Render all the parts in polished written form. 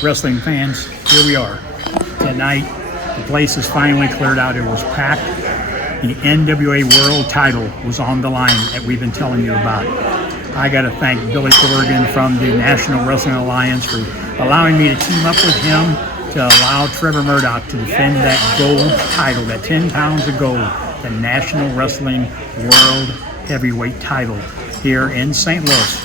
Wrestling fans, here we are. Tonight, the place is finally cleared out. It was packed. The NWA World title was on the line that we've been telling you about. I got to thank Billy Corrigan from the National Wrestling Alliance for allowing me to team up with him to allow Trevor Murdoch to defend that gold title, that 10 pounds of gold, the National Wrestling World Heavyweight title here in St. Louis.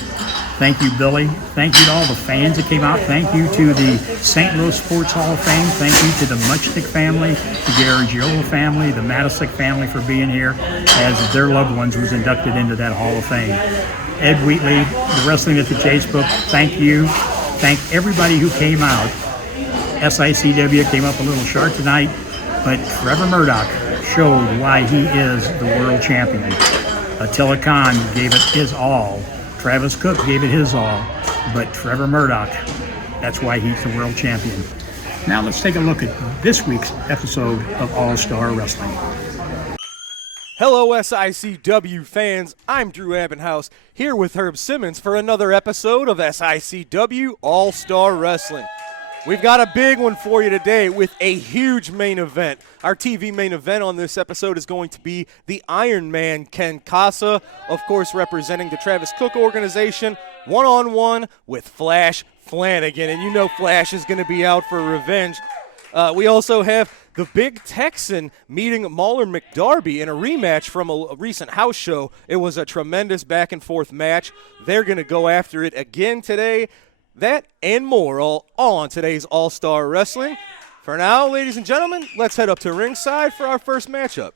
Thank you, Billy. Thank you to all the fans that came out. Thank you to the St. Louis Sports Hall of Fame. Thank you to the Muchnick family, the Garagiola family, the Matisic family for being here as their loved ones was inducted into that Hall of Fame. Ed Wheatley, the Wrestling at the Chase book, thank you. Thank everybody who came out. SICW came up a little short tonight, but Trevor Murdoch showed why he is the world champion. Attila Khan gave it his all. Travis Cook gave it his all, but Trevor Murdoch, that's why he's the world champion. Now let's take a look at this week's episode of All-Star Wrestling. Hello SICW fans, I'm Drew Abbenhouse, here with Herb Simmons for another episode of SICW All-Star Wrestling. We've got a big one for you today with a huge main event. Our TV main event on this episode is going to be the Iron Man Ken Casa, of course representing the Travis Cook organization, one-on-one with Flash Flanagan. And you know Flash is going to be out for revenge. We also have the Big Texan meeting Mauler McDarby in a rematch from a recent house show. It was a tremendous back-and-forth match. They're going to go after it again today. That and more all on today's All-Star Wrestling. For now, ladies and gentlemen, let's head up to ringside for our first matchup.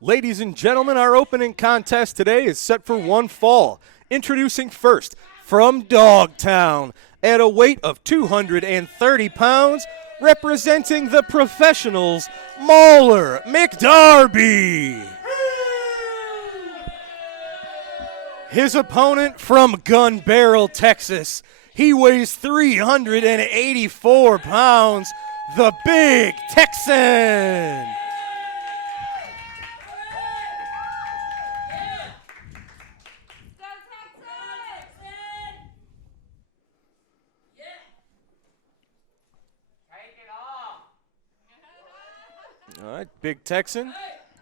Ladies and gentlemen, our opening contest today is set for one fall. Introducing first, from Dogtown, at a weight of 230 pounds, representing the professionals, Mauler McDarby. His opponent from Gun Barrel, Texas. He weighs 384 pounds, the Big Texan. All right, Big Texan.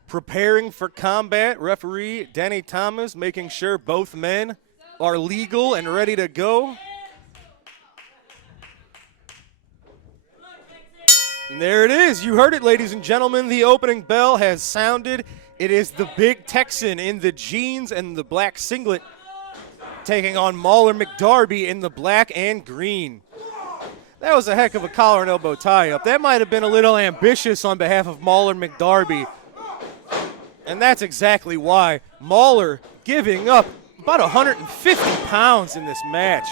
Preparing for combat, referee Danny Thomas making sure both men are legal and ready to go. And there it is. You heard it, ladies and gentlemen. The opening bell has sounded. It is the Big Texan in the jeans and the black singlet taking on Mauler McDarby in the black and green. That was a heck of a collar and elbow tie-up. That might have been a little ambitious on behalf of Mauler McDarby. And that's exactly why Mauler giving up about 150 pounds in this match.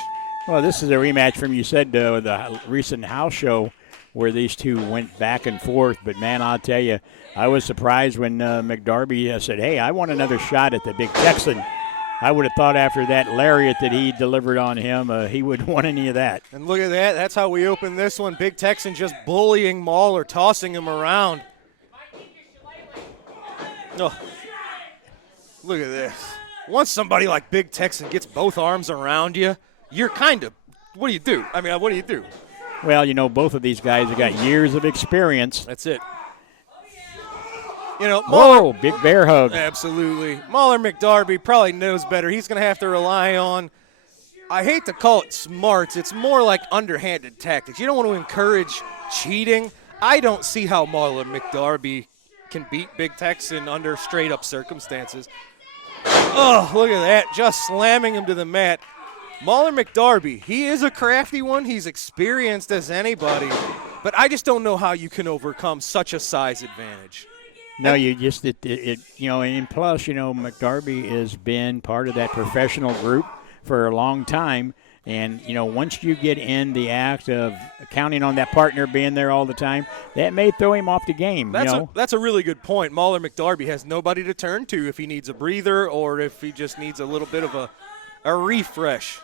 Well, this is a rematch from, you said, the recent house show where these two went back and forth. But, man, I'll tell you, I was surprised when McDarby said, hey, I want another shot at the Big Texan. I would have thought after that lariat that he delivered on him, he wouldn't want any of that. And look at that. That's how we open this one. Big Texan just bullying Mauler, tossing him around. Oh, look at this. Once somebody like Big Texan gets both arms around you, you're kind of, what do you do? I mean, what do you do? Well, you know, both of these guys have got years of experience. That's it. You know, Mauler, whoa, big bear hug. Absolutely. Mauler McDarby probably knows better. He's going to have to rely on, I hate to call it smarts, it's more like underhanded tactics. You don't want to encourage cheating. I don't see how Mauler McDarby can beat Big Texan under straight-up circumstances. Oh, look at that, just slamming him to the mat. Mauler McDarby, he is a crafty one. He's experienced as anybody, but I just don't know how you can overcome such a size advantage. No, you just, you know, and plus, you know, McDarby has been part of that professional group for a long time. And, you know, once you get in the act of counting on that partner being there all the time, that may throw him off the game. That's a really good point. Mauler McDarby has nobody to turn to if he needs a breather or if he just needs a little bit of a refresh.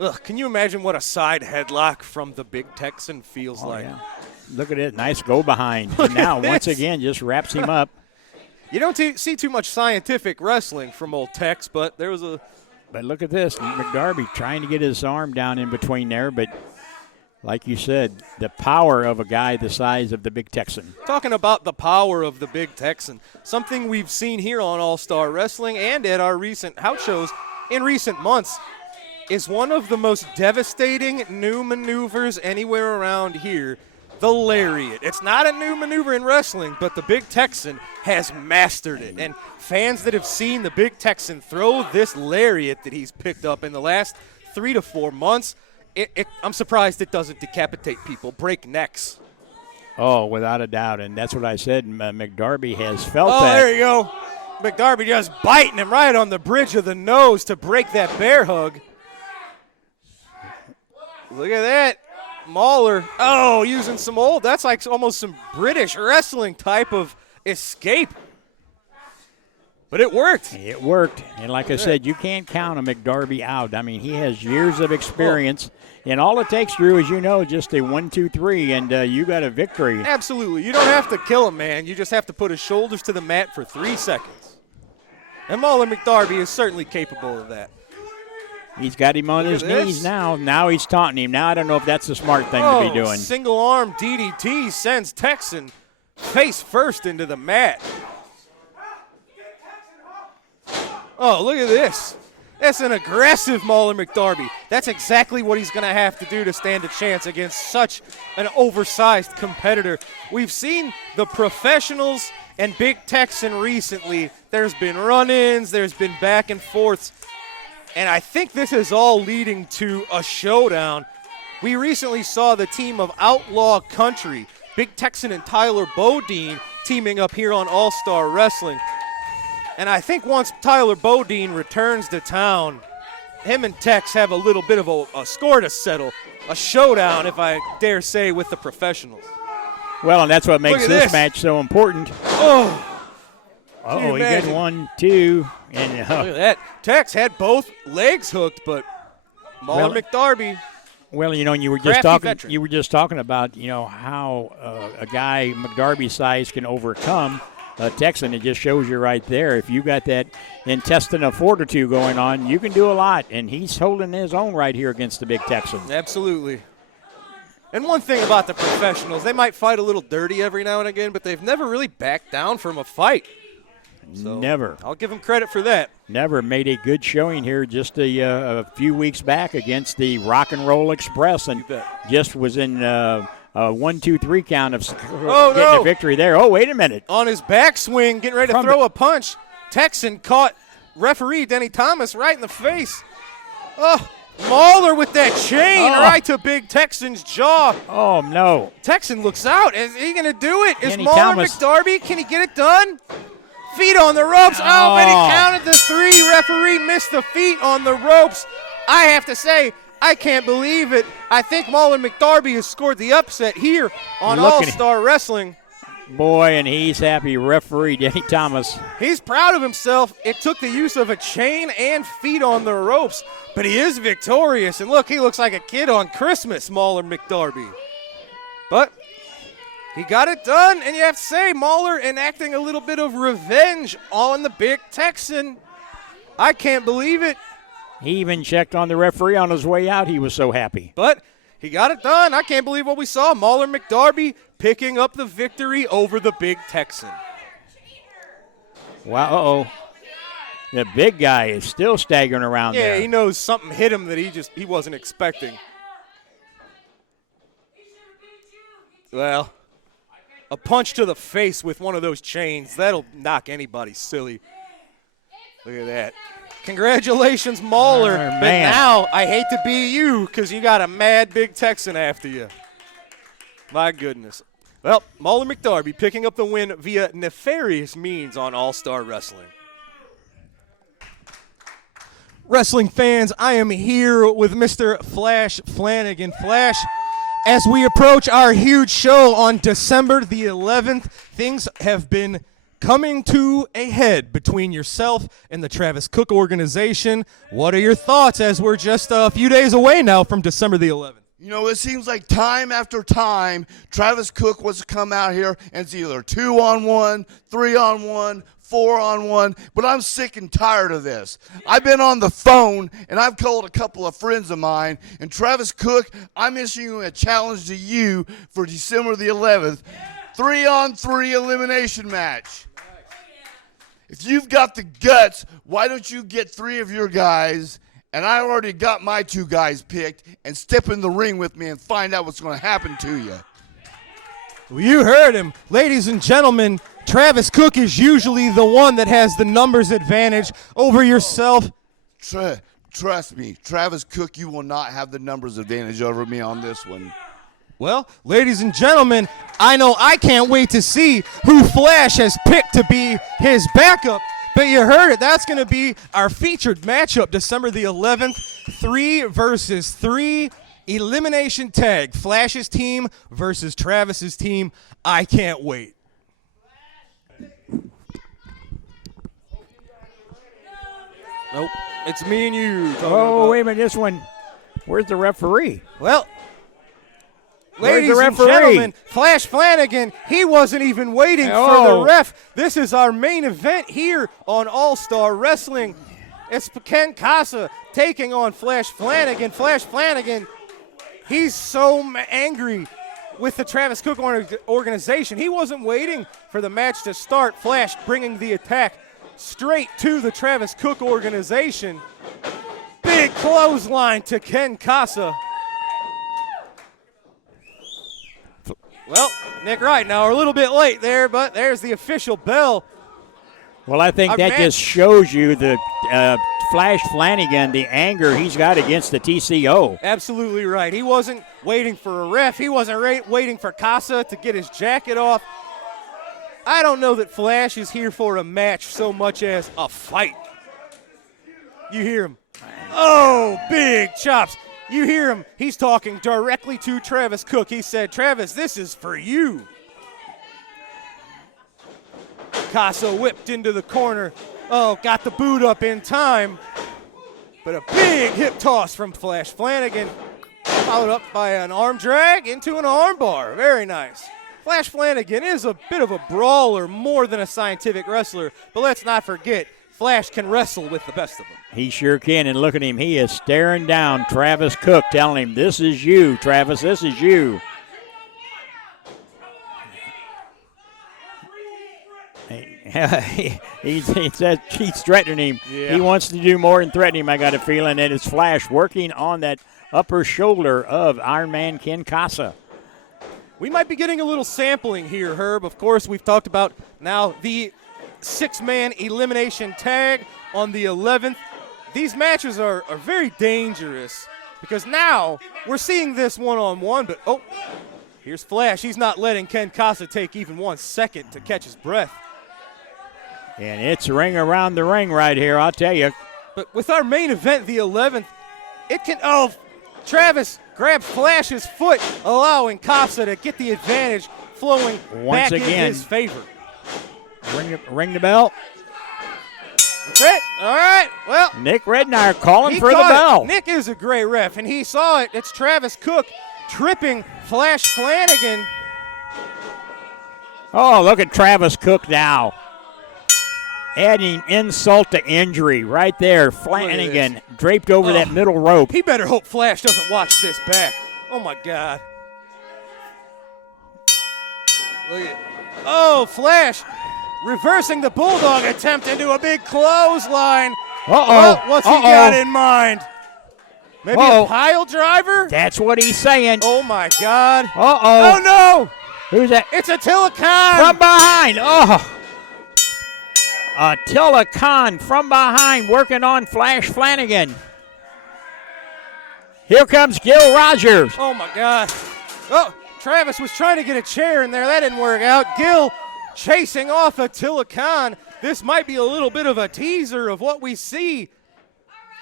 Ugh, can you imagine what a side headlock from the Big Texan feels like? Yeah. Look at it. Nice go behind. And now, once again, just wraps him up. You don't see too much scientific wrestling from old Tex, but there was a But look at this. McDarby trying to get his arm down in between there, but like you said, the power of a guy the size of the Big Texan. Talking about the power of the Big Texan, something we've seen here on All-Star Wrestling and at our recent house shows in recent months is one of the most devastating new maneuvers anywhere around here, the lariat. It's not a new maneuver in wrestling, but the Big Texan has mastered it. And fans that have seen the Big Texan throw this lariat that he's picked up in the last 3 to 4 months, I'm surprised it doesn't decapitate people, break necks. Oh, without a doubt, and that's what I said. McDarby has felt Oh, that. there you go. McDarby just biting him right on the bridge of the nose to break that bear hug. Look at that. Mauler, using some that's like almost some British wrestling type of escape. But it worked. It worked. And like I said, you can't count a McDarby out. I mean, he has years of experience. And all it takes, Drew, is, just a 1, 2, 3, and you got a victory. Absolutely. You don't have to kill him, man. You just have to put his shoulders to the mat for 3 seconds. And Mauler McDarby is certainly capable of that. He's got him on his knees now. Now he's taunting him. Now I don't know if that's a smart thing to be doing. Single arm DDT sends Texan face first into the mat. Oh, look at this. That's an aggressive Mauler McDarby. That's exactly what he's going to have to do to stand a chance against such an oversized competitor. We've seen the professionals and Big Texan recently. There's been run-ins, there's been back and forths, and I think this is all leading to a showdown. We recently saw the team of Outlaw Country, Big Texan and Tyler Bodine, teaming up here on All-Star Wrestling. And I think once Tyler Bodine returns to town, him and Tex have a little bit of a score to settle, a showdown, if I dare say, with the professionals. Well, and that's what makes this match so important. Oh, he got 1, 2, and look at that. Tex had both legs hooked, but Mauler McDarby. Well, you were just talking about how a guy McDarby size can overcome Texan. It just shows you right there. If you got that intestine of fortitude going on, you can do a lot, and he's holding his own right here against the Big Texan. Absolutely. And one thing about the professionals, they might fight a little dirty every now and again, but they've never really backed down from a fight. So never. I'll give them credit for that. Never made a good showing here just a few weeks back against the Rock and Roll Express, and just was in a 1, 2, 3 count of getting a victory there. Oh, wait a minute. On his backswing, getting ready to throw a punch, Texan caught referee Denny Thomas right in the face. Oh, Mauler with that chain right to Big Texan's jaw. Oh, no. Texan looks out. Is he going to do it? Is Denny Mauler Thomas. McDarby? Can he get it done? Feet on the ropes. Oh, but he counted the 3. Referee missed the feet on the ropes. I have to say, I can't believe it. I think Mauler McDarby has scored the upset here on All-Star Wrestling. Boy, and he's happy. Referee Denny Thomas. He's proud of himself. It took the use of a chain and feet on the ropes, but he is victorious. And look, he looks like a kid on Christmas, Mauler McDarby. But he got it done, and you have to say, Mauler enacting a little bit of revenge on the Big Texan. I can't believe it. He even checked on the referee on his way out. He was so happy. But he got it done. I can't believe what we saw. Mauler McDarby picking up the victory over the Big Texan. Wow, the big guy is still staggering around there. Yeah, he knows something hit him that he wasn't expecting. Well, a punch to the face with one of those chains, that'll knock anybody silly. Look at that. Congratulations, Mauler. But now I hate to be you because you got a mad Big Texan after you. My goodness. Well, Mauler McDarby picking up the win via nefarious means on All-Star Wrestling. Wrestling fans, I am here with Mr. Flash Flanagan. Flash, as we approach our huge show on December the 11th, things have been coming to a head between yourself and the Travis Cook organization. What are your thoughts as we're just a few days away now from December the 11th? You know, it seems like time after time, Travis Cook wants to come out here and it's either 2-on-1, 3-on-1, 4-on-1, but I'm sick and tired of this. I've been on the phone and I've called a couple of friends of mine, and Travis Cook, I'm issuing a challenge to you for December the 11th, 3-on-3 elimination match. If you've got the guts, why don't you get 3 of your guys, and I already got my 2 guys picked, and step in the ring with me and find out what's going to happen to you. Well, you heard him. Ladies and gentlemen, Travis Cook is usually the one that has the numbers advantage over yourself. Trust me, Travis Cook, you will not have the numbers advantage over me on this one. Well, ladies and gentlemen, I know I can't wait to see who Flash has picked to be his backup. But you heard it. That's going to be our featured matchup, December the 11th, 3 versus 3 elimination tag. Flash's team versus Travis's team. I can't wait. Nope, it's me and you. Oh, wait a minute, this one. Where's the referee? Well, Where's ladies the and referee? gentlemen, Flash Flanagan, he wasn't even waiting for the ref. This is our main event here on All-Star Wrestling. It's Ken Casa taking on Flash Flanagan. Flash Flanagan, he's so angry with the Travis Cook organization. He wasn't waiting for the match to start. Flash bringing the attack straight to the Travis Cook organization. Big clothesline to Ken Casa. Well, Nick Wright, now we're a little bit late there, but there's the official bell. Well, I think that just shows you the Flash Flanagan, the anger he's got against the TCO. Absolutely right. He wasn't waiting for a ref. He wasn't waiting for Casa to get his jacket off. I don't know that Flash is here for a match so much as a fight. You hear him. Oh, big chops. You hear him. He's talking directly to Travis Cook. He said, Travis, this is for you. Casa whipped into the corner. Oh, got the boot up in time. But a big hip toss from Flash Flanagan, followed up by an arm drag into an arm bar. Very nice. Flash Flanagan is a bit of a brawler, more than a scientific wrestler. But let's not forget, Flash can wrestle with the best of them. He sure can, and look at him. He is staring down Travis Cook, telling him, this is you, Travis, this is you. He's threatening him. Yeah. He wants to do more than threaten him, I got a feeling. And it's Flash working on that upper shoulder of Iron Man Ken Casa. We might be getting a little sampling here, Herb. Of course, we've talked about now the 6-man elimination tag on the 11th. These matches are very dangerous because now we're seeing this one-on-one, but oh, here's Flash. He's not letting Ken Casa take even 1 second to catch his breath. And it's a ring around the ring right here, I'll tell you. But with our main event, the 11th, it can, oh, Travis grabs Flash's foot, allowing Casa to get the advantage, flowing Once back again, in his favor. Ring the bell. That's it. All right. Well, Nick Redknapp calling he for the caught bell. it. Nick is a great ref, and he saw it. It's Travis Cook tripping Flash Flanagan. Oh, look at Travis Cook now. Adding insult to injury right there. Flanagan draped over that middle rope. He better hope Flash doesn't watch this back. Oh, my God. Look at, oh, Flash reversing the Bulldog attempt into a big clothesline. Uh-oh. What's he got in mind? Maybe a pile driver? That's what he's saying. Oh, my God. Uh-oh. Oh, no. Who's that? It's Attila Khan. From behind. Oh. Attila Khan from behind working on Flash Flanagan. Here comes Gil Rogers. Oh, my God. Oh, Travis was trying to get a chair in there. That didn't work out. Gil chasing off Attila Khan. This might be a little bit of a teaser of what we see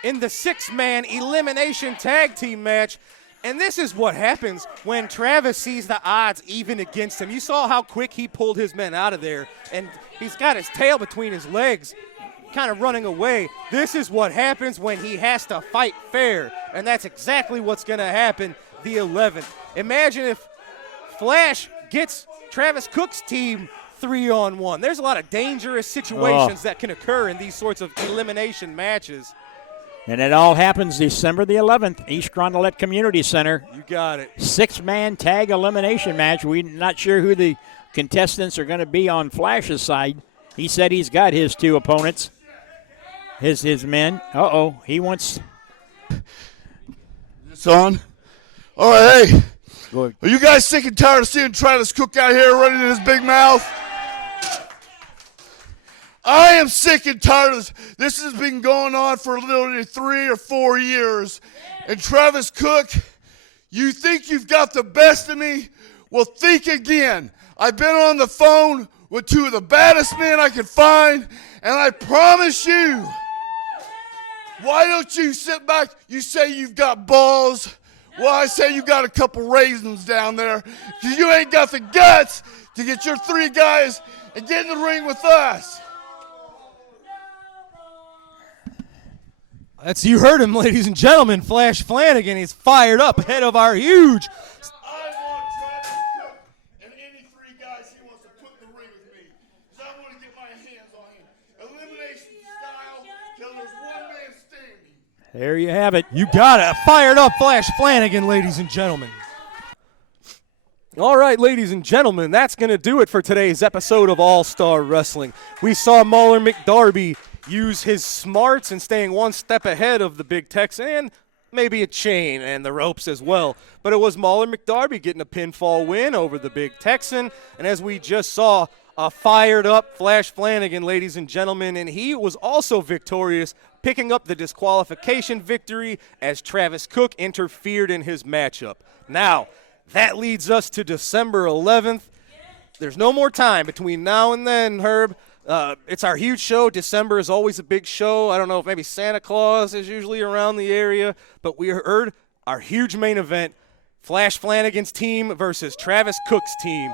in the 6-man elimination tag team match. And this is what happens when Travis sees the odds even against him. You saw how quick he pulled his men out of there, and he's got his tail between his legs. kind of running away. This is what happens when he has to fight fair, and that's exactly what's going to happen the 11th. Imagine if Flash gets Travis Cook's team 3-on-1. There's a lot of dangerous situations that can occur in these sorts of elimination matches. And it all happens December the 11th, East Rondelet Community Center. You got it. 6-man tag elimination match. We're not sure who the contestants are going to be on Flash's side. He said he's got his 2 opponents, his men. He wants. It's on. All right, hey. Go ahead. Are you guys sick and tired of seeing Travis Cook out here running in his big mouth? I am sick and tired of this. This has been going on for literally 3 or 4 years. And Travis Cook, you think you've got the best of me? Well, think again. I've been on the phone with 2 of the baddest men I could find, and I promise you, why don't you sit back? You say you've got balls. Well, I say you got a couple raisins down there because you ain't got the guts to get your 3 guys and get in the ring with us. You heard him, ladies and gentlemen. Flash Flanagan is fired up ahead of our huge. I want Travis Cook and any 3 guys he wants to put in the ring with me because I want to get my hands on him. Elimination style till there's 1 man standing. There you have it. You got it. Fired up Flash Flanagan, ladies and gentlemen. All right, ladies and gentlemen, that's going to do it for today's episode of All-Star Wrestling. We saw Mauler McDarby use his smarts and staying 1 step ahead of the big Texan, and maybe a chain and the ropes as well. But it was Mauler McDarby getting a pinfall win over the big Texan. And as we just saw, a fired-up Flash Flanagan, ladies and gentlemen, and he was also victorious, picking up the disqualification victory as Travis Cook interfered in his matchup. Now, that leads us to December 11th. There's no more time between now and then, Herb. It's our huge show. December is always a big show. I don't know if maybe Santa Claus is usually around the area, but we heard our huge main event, Flash Flanagan's team versus Travis Cook's team.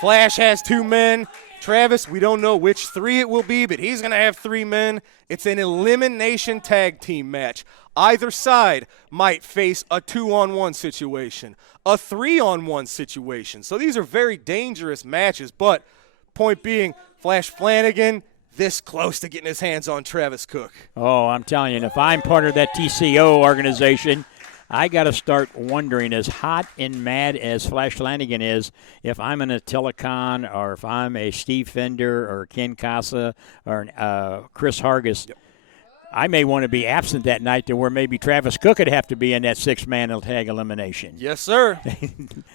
Flash has 2 men. Travis, we don't know which 3 it will be, but he's going to have 3 men. It's an elimination tag team match. Either side might face a 2-on-1 situation, a 3-on-1 situation. So these are very dangerous matches, but point being, Flash Flanagan this close to getting his hands on Travis Cook. Oh, I'm telling you, if I'm part of that TCO organization, I got to start wondering, as hot and mad as Flash Flanagan is, if I'm an Attila Khan or if I'm a Steve Fender or Ken Casa or Chris Hargis, I may want to be absent that night to where maybe Travis Cook would have to be in that 6-man tag elimination. Yes, sir.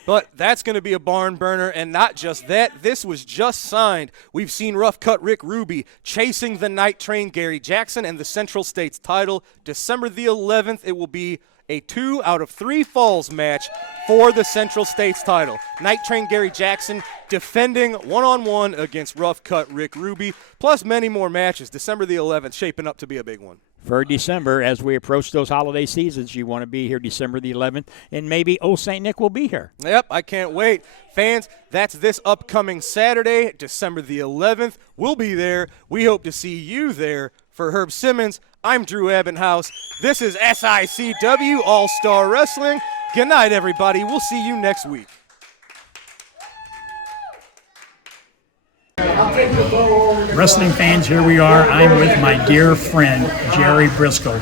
But that's going to be a barn burner, and not just that. This was just signed. We've seen Rough Cut Rick Ruby chasing the Night Train Gary Jackson and the Central States title. December the 11th, it will be a 2 out of 3 falls match for the Central States title. Night Train Gary Jackson defending 1-on-1 against Rough Cut Rick Ruby, plus many more matches. December the 11th shaping up to be a big one. For December, as we approach those holiday seasons, you want to be here December the 11th, and maybe St. Nick will be here. Yep, I can't wait. Fans, that's this upcoming Saturday, December the 11th. We'll be there. We hope to see you there. For Herb Simmons, I'm Drew Abbenhouse. This is SICW All-Star Wrestling. Good night, everybody. We'll see you next week. Wrestling fans, here we are. I'm with my dear friend, Jerry Briscoe.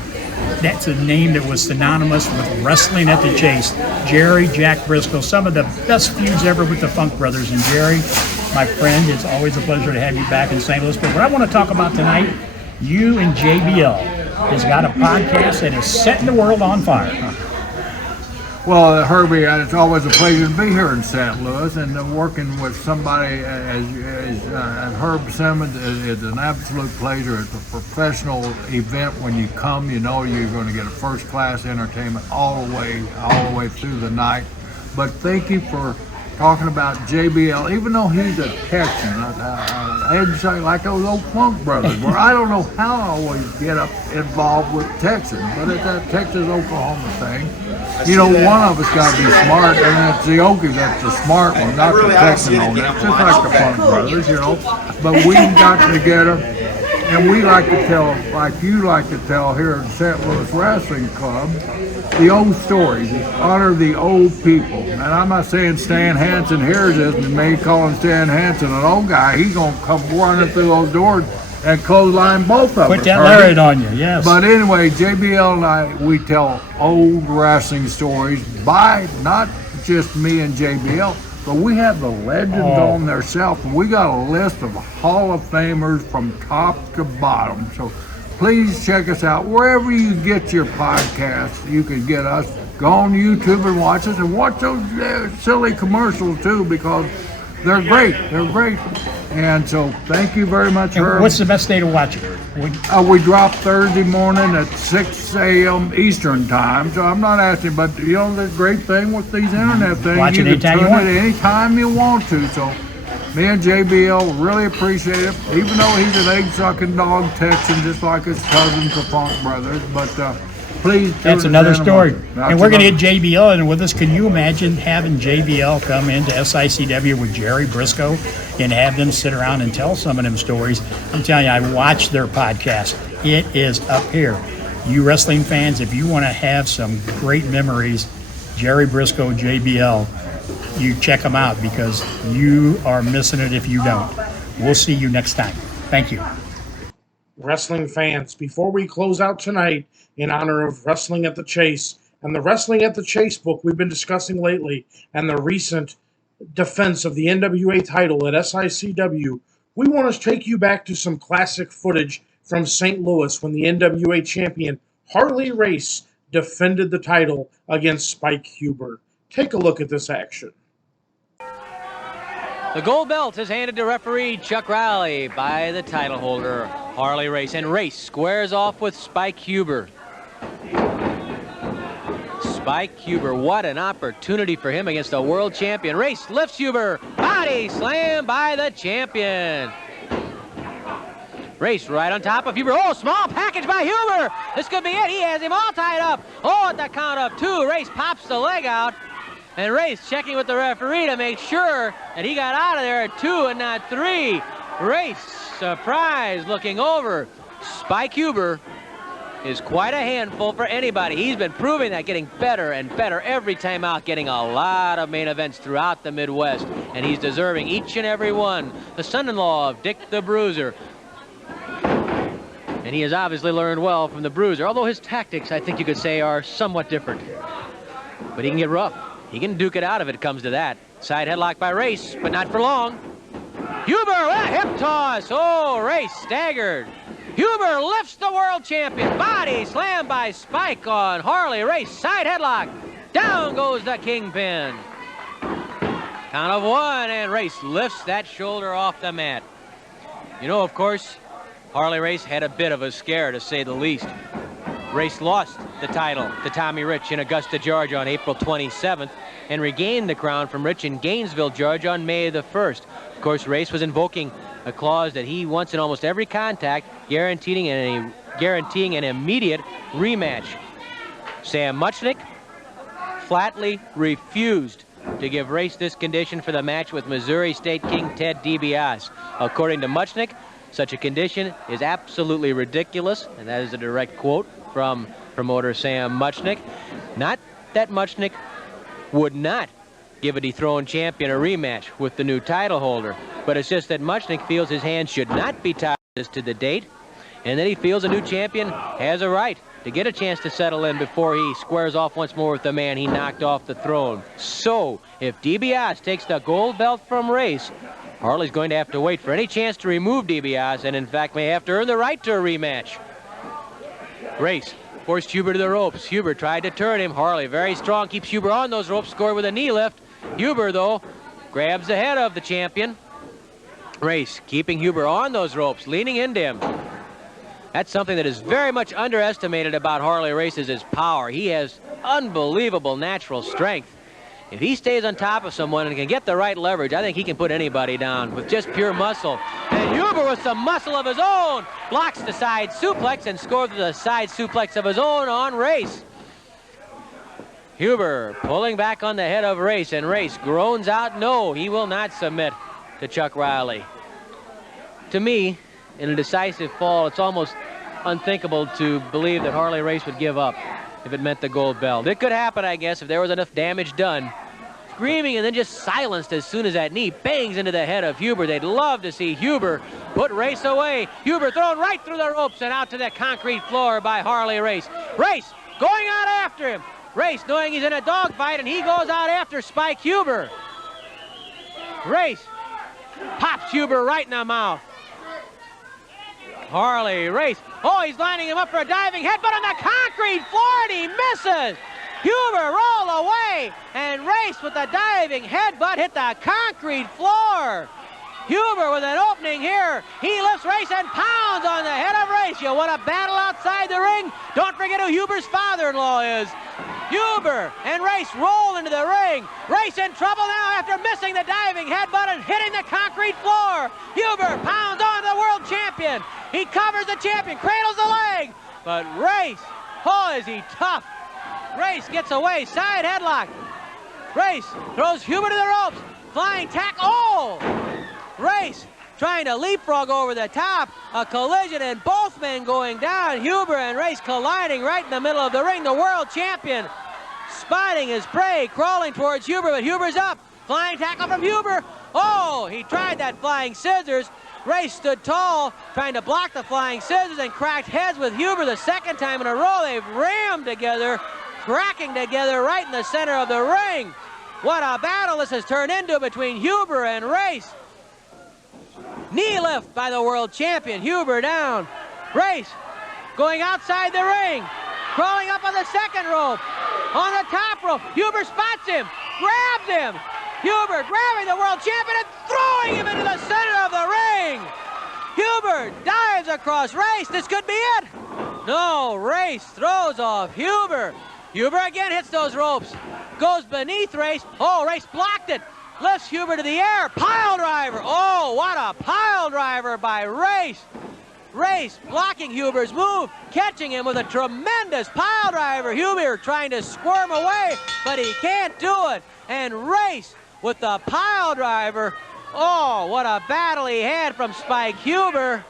That's a name that was synonymous with wrestling at the Chase. Jerry Jack Briscoe, some of the best feuds ever with the Funk Brothers. And Jerry, my friend, it's always a pleasure to have you back in St. Louis. But what I want to talk about tonight, you and JBL has got a podcast that is setting the world on fire. Well, Herbie, it's always a pleasure to be here in St. Louis, and working with somebody as Herb Simmons is an absolute pleasure. It's a professional event. When you come, you know you're going to get a first-class entertainment all the way through the night. But thank you for talking about JBL, even though he's a Texan. I'd say like those old Funk Brothers, where I don't know how I always get up involved with Texans, but it's that Texas-Oklahoma thing. You know, one of us got to be smart, and it's the Okie that's the smart one, not the Texan on it. Just like the Funk Brothers, you know. But we got together, And we like to tell, like you like to tell here at St. Louis Wrestling Club, the old stories. Honor the old people. And I'm not saying Stan Hansen hears this, and may call him Stan Hansen an old guy. He's going to come running through those doors and clothesline both of us. Put that lariat on you, yes. But anyway, JBL and I, we tell old wrestling stories by not just me and JBL, but we have the legends on their self, and we got a list of Hall of Famers from top to bottom. So please check us out wherever you get your podcasts. You can get us. Go on YouTube and watch us, and watch those silly commercials too, because they're great. They're great. And so thank you very much, Herb. What's the best day to watch it? We drop Thursday morning at 6 a.m. Eastern time. So I'm not asking, but you know the great thing with these internet things, Watch it you can anytime you tune want. it anytime you want to. So me and JBL really appreciate it, even though he's an egg-sucking dog Texan, just like his cousins, the Funk Brothers. But please, That's another story. That's And we're going to another- get JBL in with us. Can you imagine having JBL come into SICW with Jerry Briscoe and have them sit around and tell some of them stories? I'm telling you, I watched their podcast. It is up here. You wrestling fans, if you want to have some great memories, Jerry Briscoe, JBL, you check them out because you are missing it if you don't. We'll see you next time. Thank you. Wrestling fans, before we close out tonight, in honor of Wrestling at the Chase and the Wrestling at the Chase book we've been discussing lately and the recent defense of the NWA title at SICW, we want to take you back to some classic footage from St. Louis when the NWA champion Harley Race defended the title against Spike Huber. Take a look at this action. The gold belt is handed to referee Chuck Riley by the title holder, Harley Race. And Race squares off with Spike Huber. Spike Huber, what an opportunity for him against a world champion. Race lifts Huber, body slam by the champion. Race right on top of Huber. Oh, small package by Huber. This could be it. He has him all tied up. Oh, at the count of 2, Race pops the leg out. And Race checking with the referee to make sure that he got out of there at 2 and not 3. Race, surprise, looking over. Spike Huber is quite a handful for anybody. He's been proving that, getting better and better every time out, getting a lot of main events throughout the Midwest, and he's deserving each and every one. The son-in-law of Dick the Bruiser. And he has obviously learned well from the Bruiser, although his tactics, I think you could say, are somewhat different. But he can get rough. He can duke it out if it comes to that. Side headlock by Race, but not for long. Huber with a hip toss. Oh, Race staggered. Huber lifts the world champion. Body slam by Spike on Harley Race. Side headlock. Down goes the kingpin. Count of 1, and Race lifts that shoulder off the mat. You know, of course, Harley Race had a bit of a scare, to say the least. Race lost the title to Tommy Rich in Augusta, Georgia on April 27th and regained the crown from Rich in Gainesville, Georgia on May the 1st. Of course, Race was invoking a clause that he wants in almost every contact, guaranteeing an immediate rematch. Sam Muchnick flatly refused to give Race this condition for the match with Missouri State King Ted DiBiase. According to Muchnick, such a condition is absolutely ridiculous, and that is a direct quote from promoter Sam Muchnick. Not that Muchnick would not give a dethroned champion a rematch with the new title holder, but it's just that Muchnick feels his hands should not be tied to the date, and that he feels a new champion has a right to get a chance to settle in before he squares off once more with the man he knocked off the throne. So, if DiBiase takes the gold belt from Race, Harley's going to have to wait for any chance to remove DiBiase, and in fact may have to earn the right to a rematch. Race forced Huber to the ropes. Huber tried to turn him. Harley very strong, keeps Huber on those ropes, scored with a knee lift. Huber, though, grabs the head of the champion. Race keeping Huber on those ropes, leaning into him. That's something that is very much underestimated about Harley Race, is his power. He has unbelievable natural strength. If he stays on top of someone and can get the right leverage, I think he can put anybody down with just pure muscle. And Huber, with some muscle of his own, blocks the side suplex and scores with a side suplex of his own on Race. Huber pulling back on the head of Race, and Race groans out, no, he will not submit to Chuck Riley. To me, in a decisive fall, it's almost unthinkable to believe that Harley Race would give up if it meant the gold belt. It could happen, I guess, if there was enough damage done. Screaming and then just silenced as soon as that knee bangs into the head of Huber. They'd love to see Huber put Race away. Huber thrown right through the ropes and out to the concrete floor by Harley Race. Race going out after him. Race knowing he's in a dogfight, and he goes out after Spike Huber. Race pops Huber right in the mouth. Harley Race. Oh, he's lining him up for a diving headbutt on the concrete floor, and he misses. Huber roll away, and Race with a diving headbutt hit the concrete floor. Huber with an opening here. He lifts Race and pounds on the head of Race. You want a battle outside the ring? Don't forget who Huber's father-in-law is. Huber and Race roll into the ring. Race in trouble now after missing the diving headbutt and hitting the concrete floor. Huber pounds on the world champion. He covers the champion, cradles the leg. But Race, oh, is he tough. Race gets away, side headlock. Race throws Huber to the ropes. Flying tackle. Oh! Race trying to leapfrog over the top. A collision and both men going down. Huber and Race colliding right in the middle of the ring. The world champion spotting his prey, crawling towards Huber, but Huber's up. Flying tackle from Huber. Oh, he tried that flying scissors. Race stood tall, trying to block the flying scissors and cracked heads with Huber the second time in a row. They've rammed together, cracking together right in the center of the ring. What a battle this has turned into between Huber and Race. Knee lift by the world champion. Huber down. Race going outside the ring, crawling up on the second rope. On the top rope, Huber spots him, grabs him. Huber grabbing the world champion and throwing him into the center of the ring. Huber dives across Race. This could be it. No, Race throws off Huber. Huber again hits those ropes. Goes beneath Race. Oh, Race blocked it. Lifts Huber to the air. Pile driver. Oh, what a pile driver by Race. Race blocking Huber's move, catching him with a tremendous pile driver. Huber trying to squirm away, but he can't do it. And Race with the pile driver. Oh, what a battle he had from Spike Huber.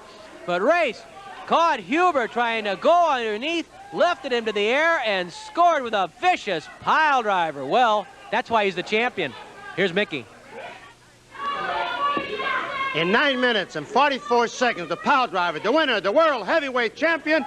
But Race caught Huber trying to go underneath, lifted him to the air, and scored with a vicious pile driver. Well, that's why he's the champion. Here's Mickey. In 9 minutes and 44 seconds, the pile driver, the winner, the world heavyweight champion.